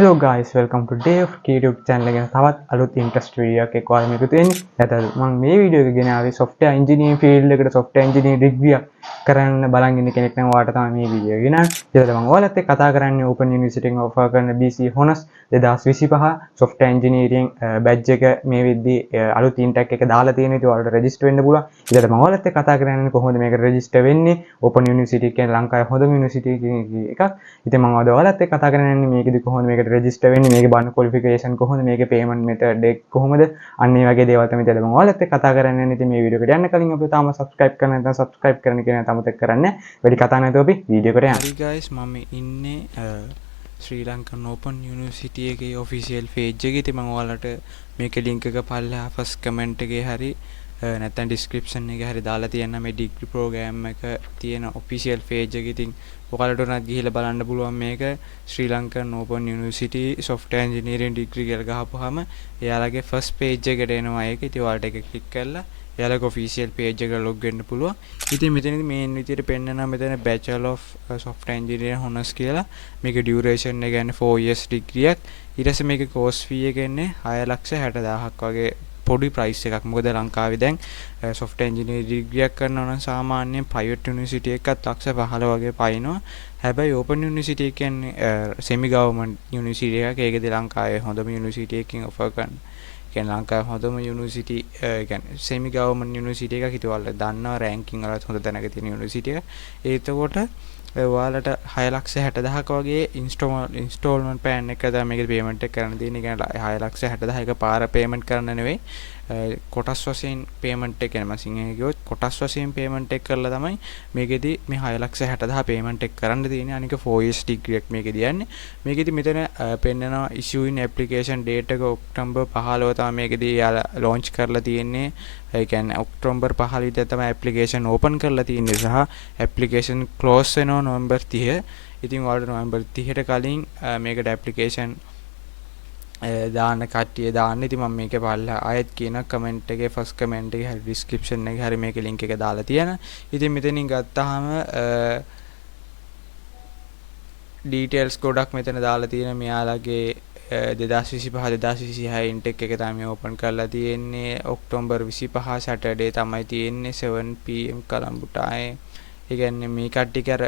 Hello guys, welcome to Dave YouTube channel එකෙන් තවත් අලුත් ඉන්ට්‍රස්ට් වීඩියෝ එකක් එක්ක ඔයාලා මේක තියෙන්නේ. ඒතත් මම මේ වීඩියෝ එක ගෙන ආවේ software engineering field එකට software engineering degree කරන්න බලන් ඉන්න කෙනෙක් නම් ඔයාලට තමයි මේ වීඩියෝ එක ගෙනාවේ. ඒතත් මම ඔයාලත් එක්ක කතා කරන්නේ Open University එකෙන් offer කරන BC Honors 2025 software engineering badge එක මේ වෙද්දී අලුත් intake එක දාලා තියෙන ඉතින් ඔයාලට register වෙන්න පුළුවන්. ඒතත් මම ඔයාලත් එක්ක කතා කරන්නේ කොහොමද මේකට register වෙන්නේ. Open University කියන්නේ ලංකාවේ හොඳම university එකක්. ඉතින් මම ඔයාලත් එක්ක කතා කරන්නේ මේකෙදි කොහොමද මේකට රෙජිස්ටර් වෙන්නේ මේකේ බලන ක්වොලිෆිකේෂන් කොහොමද මේකේ පේමන්ට් මෙතඩ් එක කොහොමද අන්න ඒ වගේ දේවල් තමයි මම ඔයාලත් එක්ක කතා කරන්නේ. ඉතින් මේ වීඩියෝ එකට යන්න කලින් අපි තාම subscribe කරන්න නැත්නම් subscribe කරන්න කියන එක අමතක කරන්න. වැඩි කතා නැතුව අපි වීඩියෝ එකට යමු. Hi guys, මම ඉන්නේ ශ්‍රී ලංකන් ඕපන් යුනිවර්සිටි එකේ ඔෆිෂියල් පේජ් එකේ. ඉතින් මම ඔයාලට මේකේ link එක පල්ලෙහා first comment එකේ හරි නැත්නම් description එකේ හරි දාලා තියෙනවා මේ degree program එක තියෙන official page එක. ඉතින් ඔයාලට උනත් ගිහිල්ලා බලන්න පුළුවන් මේක Sri Lankan open university software engineering degree කියලා ගහපුවාම එයාලගේ first page එකට එනවා ඒක. ඉතින් ඔයාලට ඒක click කරලා එයාලගේ official page එකට log වෙන්න පුළුවන්. ඉතින් මෙතනදී main විදියට පෙන්නනවා මෙතන Bachelor of Software Engineering Honors කියලා. මේකේ duration එක කියන්නේ 4 years degree එකක්. ඊට පස්සේ මේකේ course fee එක එන්නේ 6,60,000ක් වගේ පොඩි ප්‍රයිස් එකක්. මොකද ලංකාවේ දැන් software engineering degree එකක් කරනවා නම් සාමාන්‍යයෙන් private university එකත් ලක්ෂ 15 වගේ පයින්නවා. හැබැයි open university එක කියන්නේ semi government university එකක්. ඒකදී ලංකාවේ හොඳම university එකකින් offer කරන. කියන්නේ ලංකාවේ හොඳම university කියන්නේ semi government university එකක්. හිතුවා ඔයාලා දන්නවා ranking වලත් හොඳ තැනක තියෙන university එක. ඒතකොට ඔයාලට 6,60,000ක වගේ installment plan එක තමයි මේකේ payment එක කරන්න තියෙන්නේ. කියන්නේ 6,60,000 එක පාර payment කරන්න නෙවෙයි. කොටස් වශයෙන් payment එක මම සිංහලෙන් කිව්වොත් කොටස් වශයෙන් payment එක කරලා තමයි මේකෙදි මේ 6,60,000 payment එක කරන්න තියෙන්නේ. අනික 4 years degree එක මේකෙදි යන්නේ. මේකෙදි මෙතන පෙන්නනවා issuing application date එක ඔක්තෝබර් 15 තමයි මේකෙදි යාලා launch කරලා තියෙන්නේ. ඒ කියන්නේ ඔක්තෝබර් 15 විතර තමයි application open කරලා තියෙන්නේ සහ application close වෙනවා නොවැම්බර් 30. ඉතින් ඔයාලට නොවැම්බර් 30ට කලින් මේකට application දාන්න කට්ටිය දාන්න. ඉතින් මම මේකේ පල්ලා ආයෙත් කියන කමෙන්ට් එකේ ෆස්ට් කමෙන්ට් එකේ හරි ඩිස්ක්‍රිප්ෂන් එකේ හරි මේකේ link එක දාලා තියෙනවා. ඉතින් මෙතනින් ගත්තාම details ගොඩක් මෙතන දාලා තියෙනවා. මෙයාලගේ 2025-2026 intake එක තමයි open කරලා තියෙන්නේ. ඔක්තෝබර් 25 Saturday තමයි තියෙන්නේ 7 pm කොළඹ time. ඒ කියන්නේ මේ කට්ටිය අර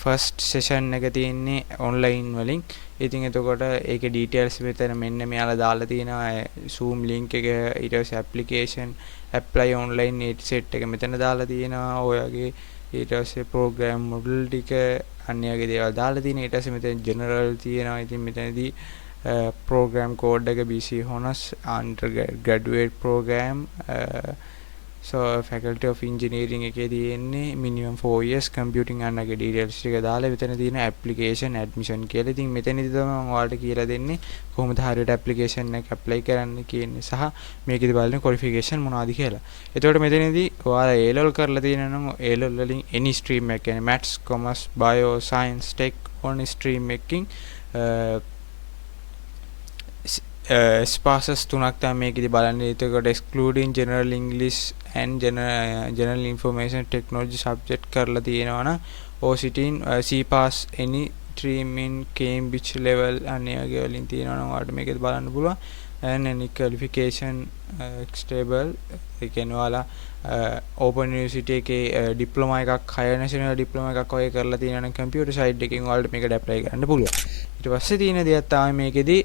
first session එක තියෙන්නේ online වලින්. ඉතින් එතකොට ඒකේ details මෙතන මෙන්න මෙයාලා දාලා තියෙනවා. Zoom link එක ඊට පස්සේ application apply online set එක මෙතන දාලා තියෙනවා. ඔයගේ ඊට පස්සේ program model ටික අන්‍යගේ දේවල් දාලා තියෙනවා. ඊට පස්සේ මෙතන general තියෙනවා. ඉතින් මෙතනදී program code එක BC Honors undergraduate program so faculty of engineering එකේ තියෙන්නේ minimum 4 years computing අන්නගේ details ටික දාලා මෙතන තියෙන application admission කියලා. ඉතින් මෙතනදී තමයි මම ඔයාලට කියලා දෙන්නේ කොහොමද හරියට application එක apply කරන්න කියන්නේ සහ මේකෙදි බලන්නේ qualification මොනවද කියලා. එතකොට මෙතනදී ඔයාලා A level කරලා තියෙනවා නම් A level වලින් any stream එක කියන්නේ maths commerce bio science tech on stream එකකින් ස්පාසස් තුනක් තමයි මේකෙදි බලන්නේ. එතකොට excluding general english and general information technology subject කරලා තියෙනවා නම් OCTin C pass any stream in Cambridge level අනේ වගේ වලින් තියෙනවා නම් ඔයාලට මේකෙදි බලන්න පුළුවන්. and any qualification stable ඒ කියන්නේ ඔයාලා open university එකේ diploma එකක් higher national diploma එකක් වගේ කරලා තියෙනවා නම් computer side එකකින් ඔයාලට මේකට apply කරන්න පුළුවන්. ඊට පස්සේ තියෙන දේක් තමයි මේකෙදි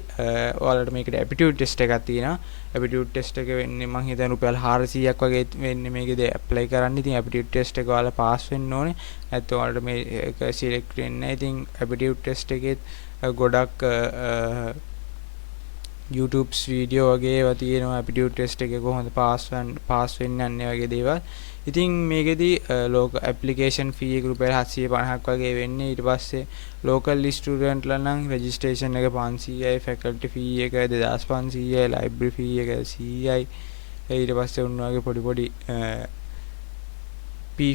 ඔයාලට මේකට aptitude test එකක් තියෙනවා. aptitude test එක වෙන්නේ මම හිතන්නේ රුපියල් 400ක් වගේ වෙන්නේ මේකෙදි apply කරන්න. ඉතින් aptitude test එක ඔයාලා pass වෙන්න ඕනේ. නැත්නම් ඔයාලට මේක select වෙන්නේ නැහැ. ඉතින් aptitude test එකේ ගොඩක් YouTube video වගේ ඒවා තියෙනවා aptitude test එකේ කොහොමද pass වෙන්නේ අන්නේ වගේ දේවල්. ඉතින් මේකෙදි local application fee එක රුපියල් 750ක් වගේ වෙන්නේ. ඊට පස්සේ local student ලා නම් registration එක 500යි, faculty fee එක 2500යි, library fee එක 100යි. ඊට පස්සේ උන් වගේ පොඩි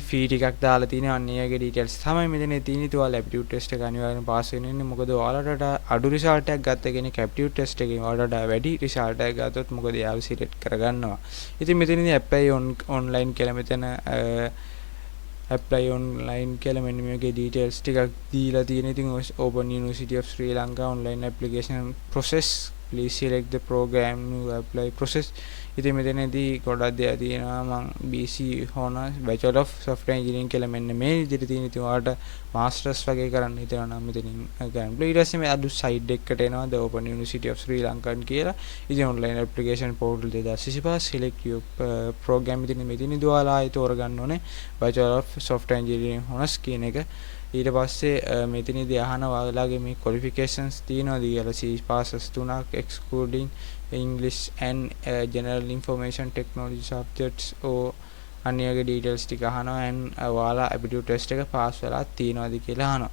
fee ටිකක් දාලා තියෙනවා. අන්නේ වගේ details තමයි මෙතන තියෙන්නේ. ඒත් ඔයාලා aptitude test එක අනිවාර්යෙන් pass වෙන්න ඉන්නේ. මොකද ඔයාලට අඩු result එකක් ගත්ත කෙනෙක් aptitude test එකෙන් ඔයාලට වැඩි result එකක් ගත්තොත් මොකද එයාව select කරගන්නවා. ඉතින් මෙතනදී apply online කියලා මෙතන apply online කියලා මෙන්න මේකේ details ටිකක් දීලා තියෙන. ඉතින් Open University of Sri Lanka online application process, please select the program you apply process. ඉතින් මෙතනදී ගොඩක් දේවල් තියෙනවා. මම BC Honours Bachelor of Software Engineering කියලා මෙන්න මේ විදිහට තියෙන. ඉතින් ඔයාලට masters වගේ කරන්න හිතනවා නම් මෙතනින් ගන්න. ඊට පස්සේ මේ අලුත් site එකකට එනවා the Open University of Sri Lanka කියලා. ඉතින් online application portal 2025 select your program. ඉතින් මෙතනදී ඔයාලා ආයෙ තෝරගන්න ඕනේ Bachelor of Software Engineering Honours කියන එක. ඊට පස්සේ මෙතනදී අහනවා ඔයාලගේ මේ qualifications තියෙනවද කියලා. C passes 3ක් excluding English and general information technology subjects or අනියගේ details ටික අහනවා and ඔයාලා aptitude test එක pass වෙලා තියෙනවද කියලා අහනවා.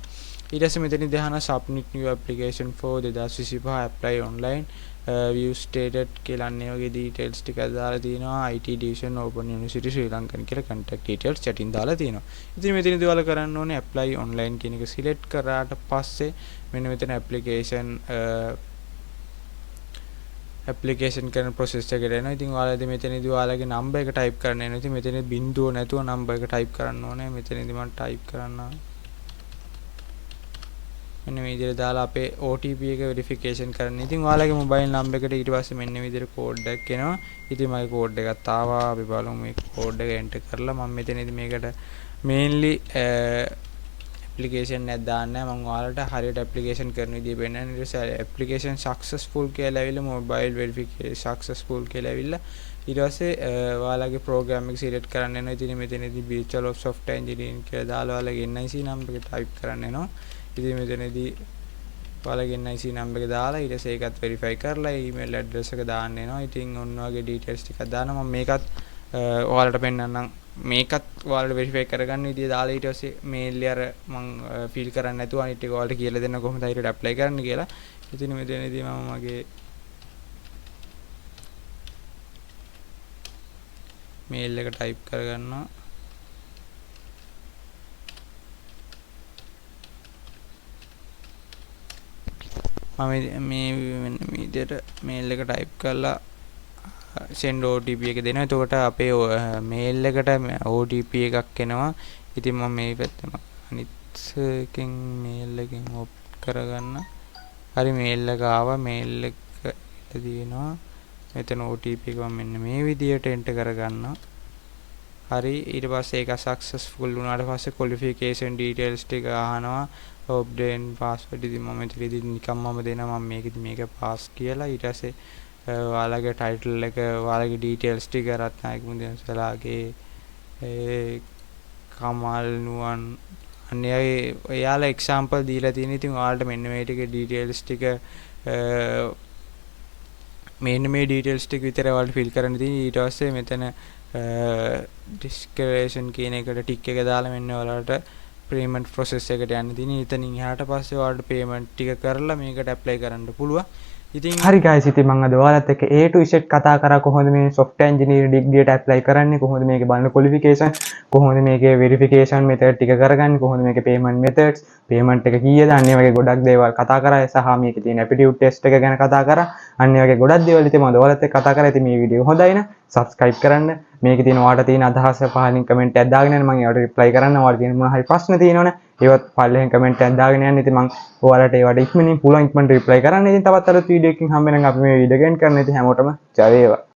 ඊට පස්සේ මෙතනදී අහනවා submit new application for 2025 apply online view stated කියලා අන්නේ වගේ details ටික දාලා තියෙනවා. IT division Open University Sri Lanka කියලා contact details chatting දාලා තියෙනවා. ඉතින් මෙතනදී ඔයාලා කරන්න ඕනේ apply online කියන එක select කරාට පස්සේ මෙන්න මෙතන application කරන process එකට එනවා. ඉතින් ඔයාලා මෙතනදී ඔයාලගේ number එක type කරන්න එනවා. ඉතින් මෙතනදී බිංදුව නැතුව number එක type කරන්න ඕනේ. මෙතනදී මම type කරන්න මෙන්න මේ විදිහට දාලා අපේ OTP එක verification කරන්න. ඉතින් ඔයාලගේ mobile number එකට ඊට පස්සේ මෙන්න මේ විදිහට code එකක් එනවා. ඉතින් මගේ code එකත් ආවා. අපි බලමු මේ code එක enter කරලා මම මෙතනදී මේකට mainly application එකක් දාන්න. මම ඔයාලට හරියට application කරන විදිය පෙන්නන්න. ඊට පස්සේ application successful කියලා ඇවිල්ලා mobile verification successful කියලා ඇවිල්ලා ඊට පස්සේ ඔයාලගේ program එක select කරන්න වෙනවා. ඉතින් මෙතනදී Bachelor of Software Engineering කියලා දාලා ඔයාලගේ NIC number එක type කරන්න වෙනවා. ඉතින් මෙතනදී ඔයාලගේ NIC number එක දාලා ඊට පස්සේ ඒකත් verify කරලා email address එක දාන්න වෙනවා. ඉතින් ඔන්න ඔයගේ details ටිකක් දානවා. මම මේකත් ඔයාලට පෙන්නන්නම්. මේකත් ඔයාලට verify කරගන්න විදිය දාලා ඊට පස්සේ mail එක අර මම fill කරන්න නැතුව අනිත් එක ඔයාලට කියලා දෙන්න කොහොමද හරියට apply කරන්න කියලා. ඉතින් මෙතනදී මම මගේ mail එක type කරගන්නවා. මම මේ විදිහට mail එක type කරලා send OTP එක දෙනවා. එතකොට අපේ mail එකට OTP එකක් එනවා. ඉතින් මම මේ පැත්තම අනිත් එකෙන් mail එකෙන් opt කරගන්න. හරි mail එක ආවා. mail එක තියෙනවා. මෙතන OTP එක මම මෙන්න මේ විදිහට enter කරගන්නවා. හරි ඊට පස්සේ ඒක successful වුණාට පස්සේ qualification details ටික අහනවා. obtain password ඉතින් මම මෙතනදී නිකම්ම දෙනවා. මම මේක pass කියලා. ඊට පස්සේ ඔයාලගේ title එක ඔයාලගේ details ටික රත්නායක මුදියන්සලාගේ කමල් නුවන් අන්නේ ඔයාලා example දීලා තියෙන. ඉතින් ඔයාලට මෙන්න මේ ටික details ටික මෙන්න මේ details ටික විතර ඔයාලට fill කරන්න තියෙන. ඊට පස්සේ මෙතන declaration කියන එකට tick එක දාලා මෙන්න ඔයාලට payment process එකට යන්න තියෙන. එතනින් එහාට පස්සේ ඔයාලට payment ටික කරලා මේකට apply කරන්න පුළුවන්. ඉතින් හරි guys, ඉතින් මම අද ඔයාලත් එක්ක A to Z කතා කරා කොහොමද මේ software engineering degree එකට apply කරන්නේ, කොහොමද මේකේ බලන qualification, කොහොමද මේකේ verification method ටික කරගන්නේ, කොහොමද මේකේ payment methods, payment එක කීයද, අන්නේ වගේ ගොඩක් දේවල් කතා කරා. සහ මේකේ තියෙන aptitude test එක ගැන කතා කරා. අන්නේ වගේ ගොඩක් දේවල් ඉතින් මම ඔයාලත් එක්ක කතා කරා. ඉතින් මේ වීඩියෝ හොඳයි නම් subscribe කරන්න. මේකේ තියෙන ඔයාලට තියෙන අදහස පහලින් comment එකක් දාගෙන යන්න. මම ඒවට reply කරන්න. ඔයාලට තියෙන මොන හරි ප්‍රශ්න තියෙනවනේ ඒවත් පහලින් comment එකක් දාගෙන යන්න. ඉතින් මම ඔයාලට ඒවට ඉක්මනින් reply කරන්න. ඉතින් තවත් අලුත් වීඩියෝ එකකින් හම්බ වෙනකම් අපි මේ වීඩියෝ එක end කරන්න. ඉතින් හැමෝටම ජය වේවා.